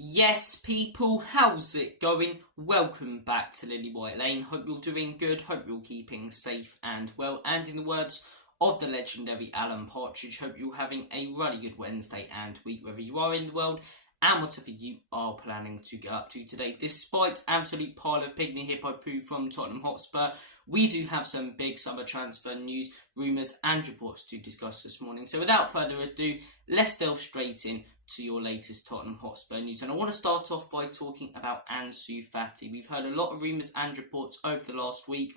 Yes, people, how's it going? Welcome back to Lily White Lane. Hope you're doing good, hope you're keeping safe and well. And in the words of the legendary Alan Partridge, hope you're having a really good Wednesday and week wherever you are in the world and whatever you are planning to get up to today. Despite absolute pile of pygmy hippo poo from Tottenham Hotspur, we do have some big summer transfer news, rumours and reports to discuss this morning. So without further ado, let's delve straight in to your latest Tottenham Hotspur news. And I want to start off by talking about Ansu Fati. We've heard a lot of rumours and reports over the last week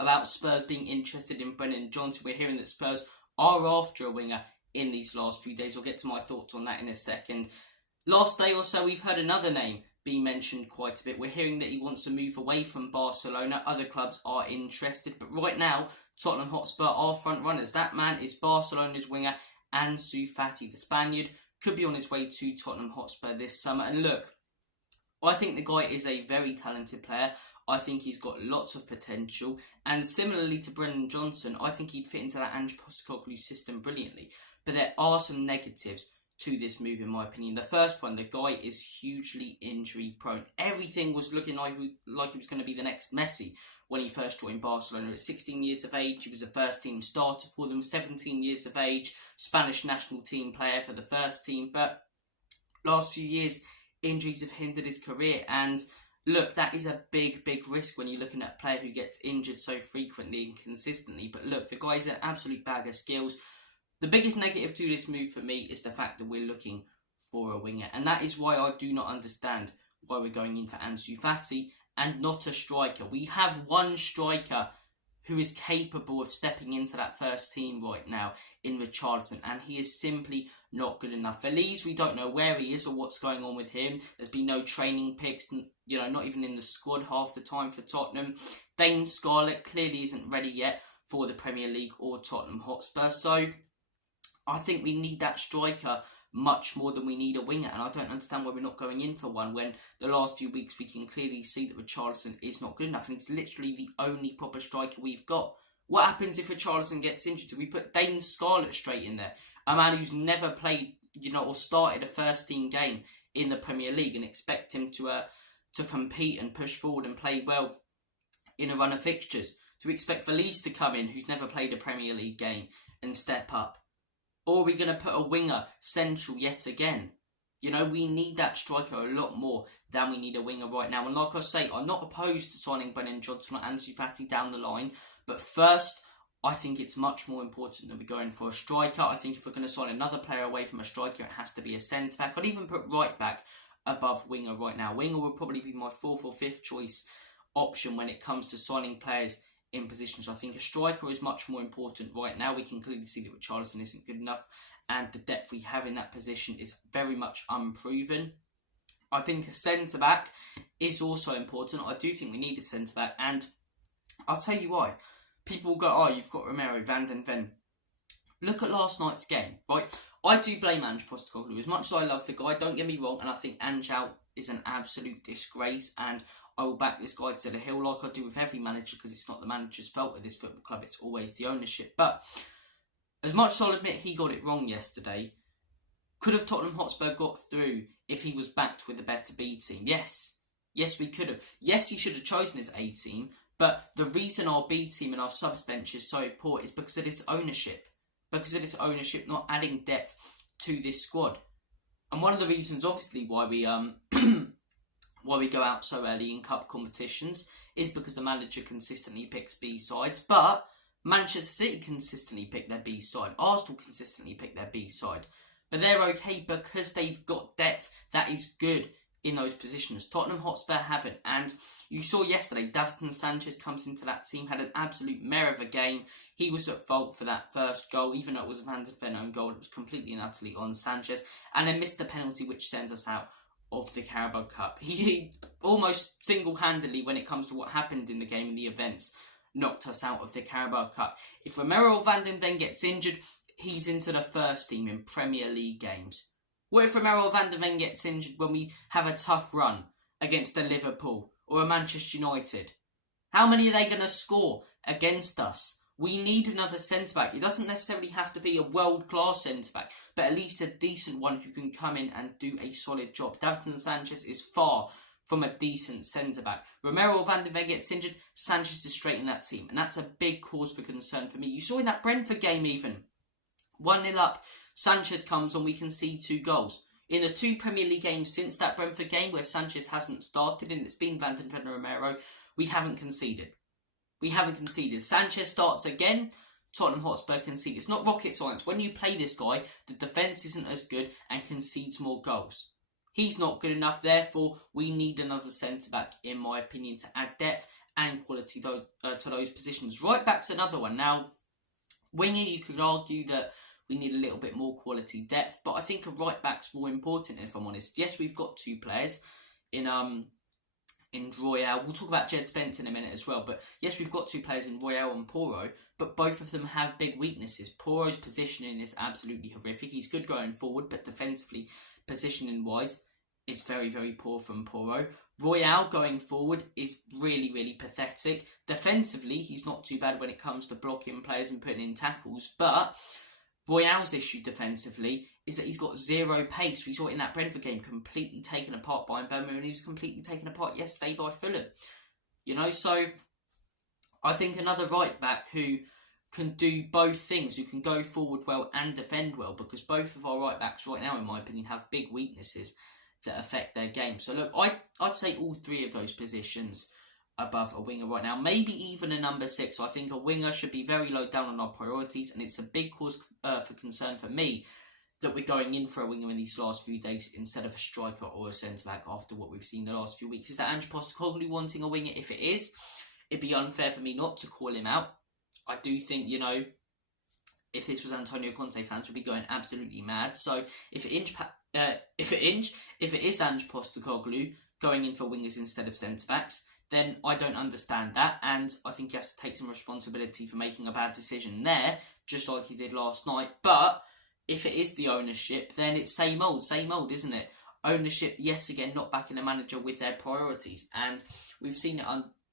about Spurs being interested in Brennan Johnson. We're hearing that Spurs are after a winger in these last few days. I'll get to my thoughts on that in a second. Last day or so, we've heard another name being mentioned quite a bit. We're hearing that he wants to move away from Barcelona. Other clubs are interested. But right now, Tottenham Hotspur are front runners. That man is Barcelona's winger, Ansu Fati. The Spaniard could be on his way to Tottenham Hotspur this summer. And look, I think the guy is a very talented player. I think he's got lots of potential. And similarly to Brennan Johnson, I think he'd fit into that Ange Postecoglou system brilliantly. But there are some negatives to this move, in my opinion. The first one, the guy is hugely injury prone. Everything was looking like he was going to be the next Messi when he first joined Barcelona. At 16 years of age, he was a first team starter for them. 17 years of age, Spanish national team player for the first team. But last few years, injuries have hindered his career. And look, that is a big risk when you're looking at a player who gets injured so frequently and consistently. But look, the guy's an absolute bag of skills. The biggest negative to this move for me is the fact that we're looking for a winger. And that is why I do not understand why we're going in for Ansu Fati and not a striker. We have one striker who is capable of stepping into that first team right now in Richarlison, and he is simply not good enough. For Leeds, we don't know where he is or what's going on with him. There's been no training pics, not even in the squad half the time for Tottenham. Dane Scarlett clearly isn't ready yet for the Premier League or Tottenham Hotspur, so I think we need that striker much more than we need a winger, and I don't understand why we're not going in for one when the last few weeks we can clearly see that Richarlison is not good enough, and it's literally the only proper striker we've got. What happens if Richarlison gets injured? Do we put Dane Scarlett straight in there? A man who's never played, or started a first team game in the Premier League, and expect him to compete and push forward and play well in a run of fixtures? Do we expect Leeds to come in, who's never played a Premier League game, and step up? Or are we going to put a winger central yet again? We need that striker a lot more than we need a winger right now. And like I say, I'm not opposed to signing Brennan Johnson or Ansu Fati down the line. But first, I think it's much more important that we go in for a striker. I think if we're going to sign another player away from a striker, it has to be a centre-back. I'd even put right-back above winger right now. Winger would probably be my fourth or fifth choice option when it comes to signing players in positions. I think a striker is much more important right now. We can clearly see that Richarlison isn't good enough, and the depth we have in that position is very much unproven. I think a centre-back is also important. I do think we need a centre-back, and I'll tell you why. People will go, oh, you've got Romero, Van den Ven. Look at last night's game, right? I do blame Ange Postecoglou. As much as I love the guy, don't get me wrong, and I think Ange out is an absolute disgrace, and I will back this guy to the hill like I do with every manager, because it's not the manager's fault at this football club, it's always the ownership. But as much as I'll admit he got it wrong yesterday, could have Tottenham Hotspur got through if he was backed with a better B team? Yes, we could have. Yes, he should have chosen his A team, but the reason our B team and our subs bench is so poor is because of this ownership. Because of this ownership not adding depth to this squad. And one of the reasons, obviously, why we why we go out so early in cup competitions is because the manager consistently picks B sides. But Manchester City consistently pick their B side. Arsenal consistently pick their B side. But they're okay because they've got depth that is good in those positions. Tottenham Hotspur haven't. And you saw yesterday, Davinson Sanchez comes into that team, had an absolute mare of a game. He was at fault for that first goal, even though it was a Van den Ven own goal. It was completely and utterly on Sanchez. And then missed the penalty, which sends us out of the Carabao Cup. He almost single-handedly, when it comes to what happened in the game and the events, knocked us out of the Carabao Cup. If Romero or Van den Ven gets injured, he's into the first team in Premier League games. What if Romero or Van den Ven gets injured when we have a tough run against a Liverpool or a Manchester United? How many are they going to score against us We need another centre-back. It doesn't necessarily have to be a world-class centre-back, but at least a decent one who can come in and do a solid job. Davinson Sanchez is far from a decent centre-back. Romero or Van de Ven gets injured, Sanchez is straight in that team, and that's a big cause for concern for me. You saw in that Brentford game even, 1-0 up, Sanchez comes on, we concede 2 goals. In the 2 Premier League games since that Brentford game where Sanchez hasn't started and it's been Van de Ven and Romero, we haven't conceded. Sanchez starts again, Tottenham Hotspur concede. It's not rocket science. When you play this guy, the defence isn't as good and concedes more goals. He's not good enough, therefore we need another centre-back, in my opinion, to add depth and quality to those positions. Right back's another one. Now, winger, you could argue that we need a little bit more quality depth, but I think a right back's more important, if I'm honest. Yes, we've got 2 players in Royale. We'll talk about Jed Spence in a minute as well, but yes, we've got 2 players in Royale and Porro, but both of them have big weaknesses. Porro's positioning is absolutely horrific. He's good going forward, but defensively, positioning-wise, it's very, very poor from Porro. Royale going forward is really, really pathetic. Defensively, he's not too bad when it comes to blocking players and putting in tackles, but Royale's issue defensively is that he's got 0 pace. We saw it in that Brentford game, completely taken apart by Birmingham, and he was completely taken apart yesterday by Fulham. You know, so I think another right back who can do both things, who can go forward well and defend well, because both of our right backs right now, in my opinion, have big weaknesses that affect their game. So look, I'd say all 3 of those positions above a winger right now, maybe even a number 6. I think a winger should be very low down on our priorities, and it's a big cause for concern for me that we're going in for a winger in these last few days instead of a striker or a centre-back after what we've seen the last few weeks. Is that Ange Postecoglou wanting a winger? If it is, it'd be unfair for me not to call him out. I do think, you know, if this was Antonio Conte, fans would be going absolutely mad. So if it is Ange Postecoglou going in for wingers instead of centre-backs, then I don't understand that, and I think he has to take some responsibility for making a bad decision there, just like he did last night. But if it is the ownership, then it's same old, isn't it? Ownership, yet again, not backing a manager with their priorities, and we've seen it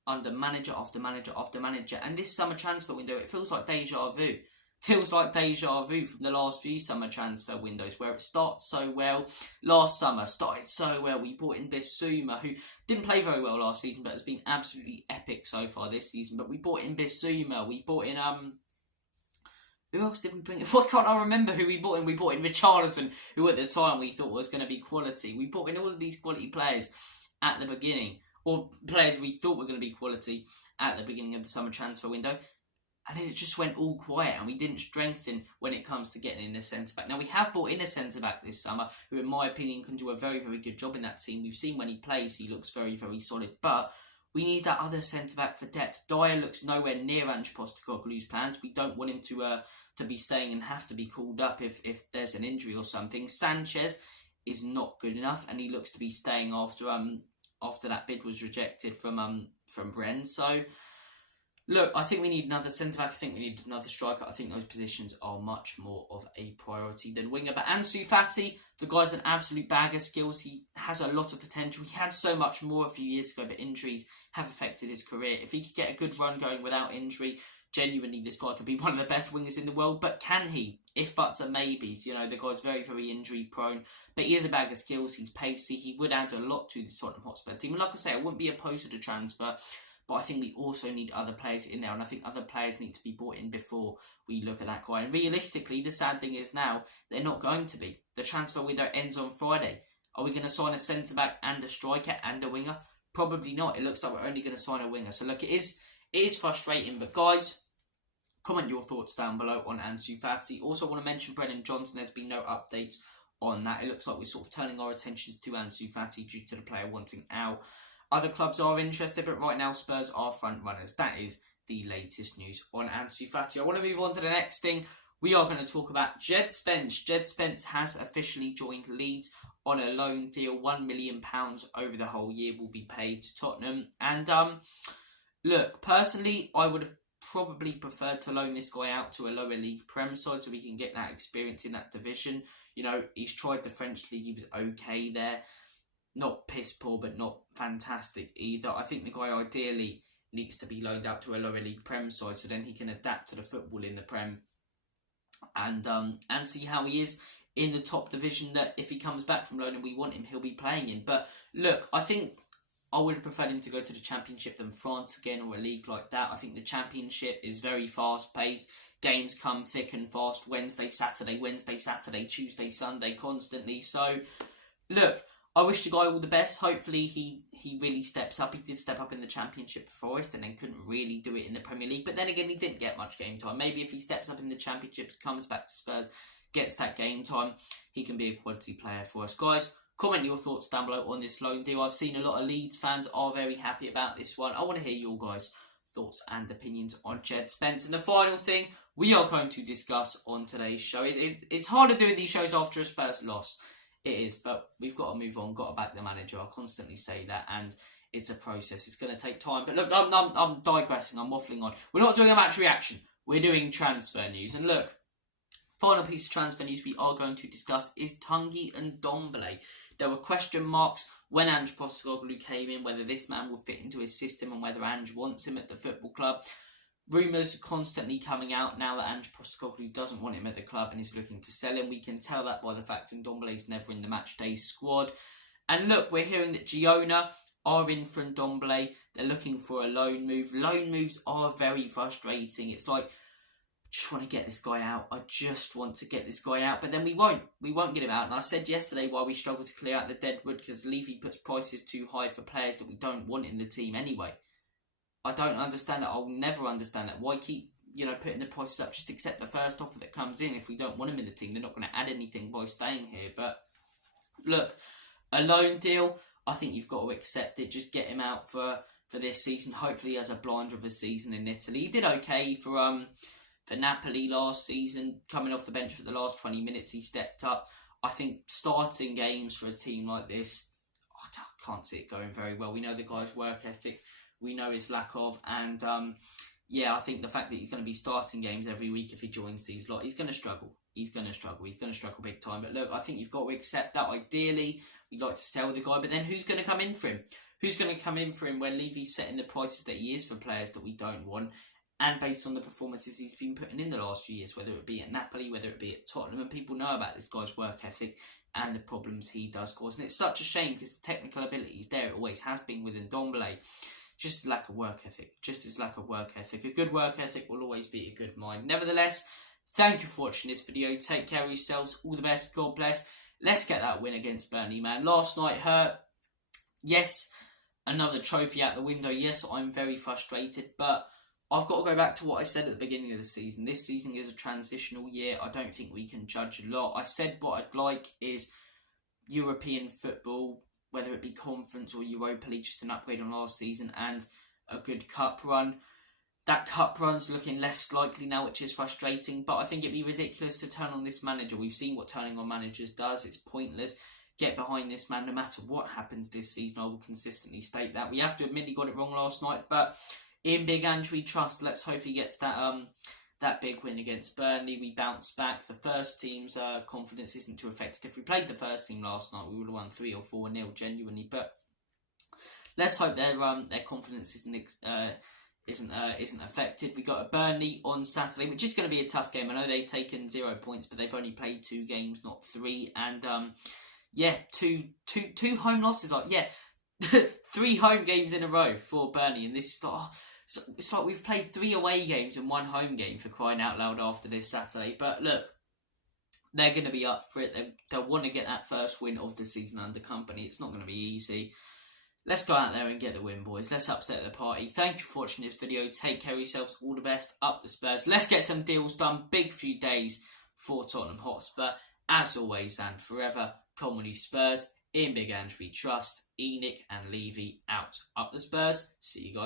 under manager after manager after manager, and this summer transfer window, it feels like deja vu. Feels like deja vu from the last few summer transfer windows, where it starts so well. Last summer started so well. We brought in Bissouma, who didn't play very well last season, but has been absolutely epic so far this season. But we brought in Bissouma. We brought in who else did we bring in? Why can't I remember who we brought in? We brought in Richarlison, who at the time we thought was going to be quality. We brought in all of these quality players at the beginning, or players we thought were going to be quality at the beginning of the summer transfer window. And then it just went all quiet, and we didn't strengthen when it comes to getting in a centre-back. Now, we have brought in a centre-back this summer who, in my opinion, can do a very, very good job in that team. We've seen when he plays, he looks very, very solid. But we need that other centre-back for depth. Dyer looks nowhere near Ange Postecoglou's plans. We don't want him to be staying and have to be called up if there's an injury or something. Sanchez is not good enough, and he looks to be staying after that bid was rejected from Bren. So, look, I think we need another centre-back. I think we need another striker. I think those positions are much more of a priority than winger. But Ansu Fati, the guy's an absolute bag of skills. He has a lot of potential. He had so much more a few years ago, but injuries have affected his career. If he could get a good run going without injury, genuinely, this guy could be one of the best wingers in the world. But can he? If buts and maybes. You know, the guy's very, very injury prone. But he is a bag of skills. He's pacey. He would add a lot to the Tottenham Hotspur team. And like I say, I wouldn't be opposed to the transfer. But I think we also need other players in there. And I think other players need to be brought in before we look at that guy. And realistically, the sad thing is now, they're not going to be. The transfer window ends on Friday. Are we going to sign a centre-back and a striker and a winger? Probably not. It looks like we're only going to sign a winger. So look, it is frustrating. But guys, comment your thoughts down below on Ansu Fati. Also, I want to mention Brennan Johnson. There's been no updates on that. It looks like we're sort of turning our attentions to Ansu Fati due to the player wanting out. Other clubs are interested, but right now Spurs are front runners. That is the latest news on Ansu Fati. I want to move on to the next thing. We are going to talk about Jed Spence. Jed Spence has officially joined Leeds on a loan deal. £1 million over the whole year will be paid to Tottenham. And look, personally, I would have probably preferred to loan this guy out to a lower league Prem side so we can get that experience in that division. You know, he's tried the French league. He was okay there. Not piss poor, but not fantastic either. I think the guy ideally needs to be loaned out to a lower league Prem side, so then he can adapt to the football in the Prem and see how he is in the top division. That if he comes back from loan and we want him, he'll be playing in. But look, I think I would have preferred him to go to the Championship than France again, or a league like that. I think the Championship is very fast paced. Games come thick and fast. Wednesday, Saturday, Tuesday, Sunday, constantly. So, look, I wish the guy all the best. Hopefully he really steps up. He did step up in the Championship for Forest and then couldn't really do it in the Premier League. But then again, he didn't get much game time. Maybe if he steps up in the Championship, comes back to Spurs, gets that game time, he can be a quality player for us. Guys, comment your thoughts down below on this loan deal. I've seen a lot of Leeds fans are very happy about this one. I want to hear your guys' thoughts and opinions on Jed Spence. And the final thing we are going to discuss on today's show is it's harder doing these shows after a Spurs loss. It is, but we've got to move on, got to back the manager. I constantly say that, and it's a process. It's going to take time. But look, I'm digressing. I'm waffling on. We're not doing a match reaction. We're doing transfer news. And look, final piece of transfer news we are going to discuss is Tanguy and Ndombele. There were question marks when Ange Postecoglou came in, whether this man will fit into his system and whether Ange wants him at the football club. Rumours constantly coming out now that Ange Postecoglou doesn't want him at the club and is looking to sell him. We can tell that by the fact that Ndombele's never in the matchday squad. And look, we're hearing that Girona are in for Ndombele. They're looking for a loan move. Loan moves are very frustrating. It's like, just want to get this guy out. I just want to get this guy out. But then we won't. We won't get him out. And I said yesterday why we struggle to clear out the deadwood, because Levy puts prices too high for players that we don't want in the team anyway. I don't understand that. I'll never understand that. Why keep, putting the prices up? Just accept the first offer that comes in. If we don't want him in the team, they're not going to add anything by staying here. But look, a loan deal, I think you've got to accept it. Just get him out for this season. Hopefully he has a blinder of a season in Italy. He did okay for Napoli last season. Coming off the bench for the last 20 minutes, he stepped up. I think starting games for a team like this, I can't see it going very well. We know the guy's work ethic. We know his lack of, and I think the fact that he's going to be starting games every week if he joins these lot, he's going to struggle. He's going to struggle big time. But look, I think you've got to accept that. Ideally, we'd like to sell the guy, but then who's going to come in for him? Who's going to come in for him when Levy's setting the prices that he is for players that we don't want, and based on the performances he's been putting in the last few years, whether it be at Napoli, whether it be at Tottenham, and people know about this guy's work ethic and the problems he does cause. And it's such a shame because the technical ability is there. It always has been with Ndombele. Just lack of work ethic. A good work ethic will always be a good mind. Nevertheless, thank you for watching this video. Take care of yourselves. All the best. God bless. Let's get that win against Burnley, man. Last night hurt. Yes, another trophy out the window. Yes, I'm very frustrated. But I've got to go back to what I said at the beginning of the season. This season is a transitional year. I don't think we can judge a lot. I said what I'd like is European football, whether it be Conference or Europa League, just an upgrade on last season, and a good cup run. That cup run's looking less likely now, which is frustrating, but I think it'd be ridiculous to turn on this manager. We've seen what turning on managers does. It's pointless. Get behind this man no matter what happens this season. I will consistently state that. We have to admit he got it wrong last night, but in Big Ange we trust. Let's hope he gets that big win against Burnley. We bounce back. The first team's confidence isn't too affected. If we played the first team last night, we would have won 3 or 4-0 genuinely. But let's hope their confidence isn't affected. We got a Burnley on Saturday, which is going to be a tough game. I know they've taken 0 points, but they've only played 2 games, not 3. And two home losses. 3 home games in a row for Burnley, and this is it's like we've played 3 away games and 1 home game, for crying out loud, after this Saturday. But look, they're going to be up for it. They'll want to get that first win of the season under company. It's not going to be easy. Let's go out there and get the win, boys. Let's upset the party. Thank you for watching this video. Take care of yourselves. All the best. Up the Spurs. Let's get some deals done. Big few days for Tottenham Hotspur. As always and forever, Comedy Spurs. In Big Ange we trust. Enoch and Levy out. Up the Spurs. See you guys.